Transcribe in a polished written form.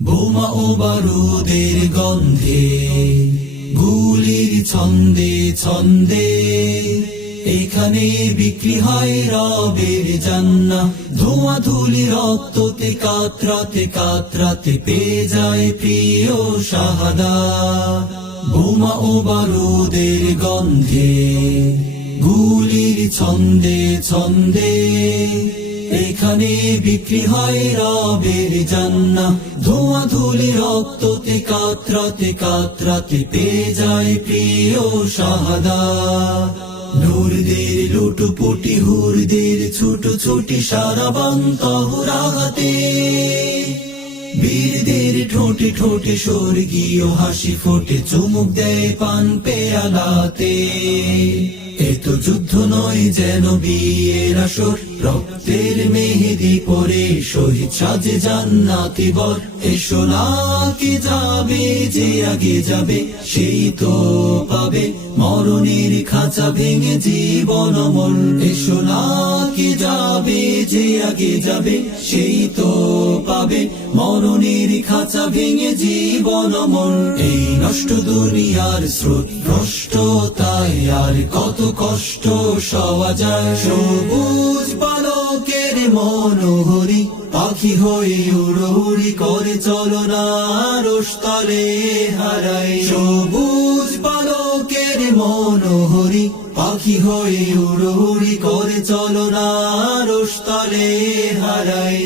বোমা ও বারুদের গন্ধে, গুলির ছন্দে ছন্দে, এখানে বিক্রি হয় রবের জান্নাহ। ধোঁয়া ধুলি রক্ততে কাতরাতে কাতরাতে পেয়ে যায় প্রিয় শাহাদাত। বোমা ও বারুদের গন্ধে, গুলির ছন্দে ছন্দে, এখানে বিক্রি হয় রবের জান্নাহ। ধোঁয়া ধুলি রক্ততে কাতরাতে কাতরাতে পেয়ে যায় প্রিয় শাহাদাত। নূরদের লুটুপুটি, হুরদের ছুটোছুটি, সারাবান্ত হুরাগাতে, বীরদের ঠোঁটে ঠোঁটে স্বর্গীয় হাসি ফোটে, চুমুক দেয় পান পেয়ালাতে। এ তো যুদ্ধ নয় যেন বিয়ের আসর, রক্তের মেহেদি পরে শহীদ সাজে জান্নাতি বর। এসো না কে যাবে, যে আগে যাবে সেই তো পাবে মরণের খাঁচা ভেঙে জীবন অমর। এসো না কে যাবে, যে আগে যাবে সেই তো পাবে মরণের খাঁচা ভেঙে জীবন অমর। এই নষ্ট দুনিয়ার স্রোত ভ্রষ্টতায় আর কত কষ্ট সওয়া যায়। সবুজ বালকের মনোহরি, পাখি হয়ে উড়ি করে চলনার স্থলে হারাই। সবুজ বালকের মনোহরি, পাখি হয়ে উড়ি করে চলনার স্থলে হারাই।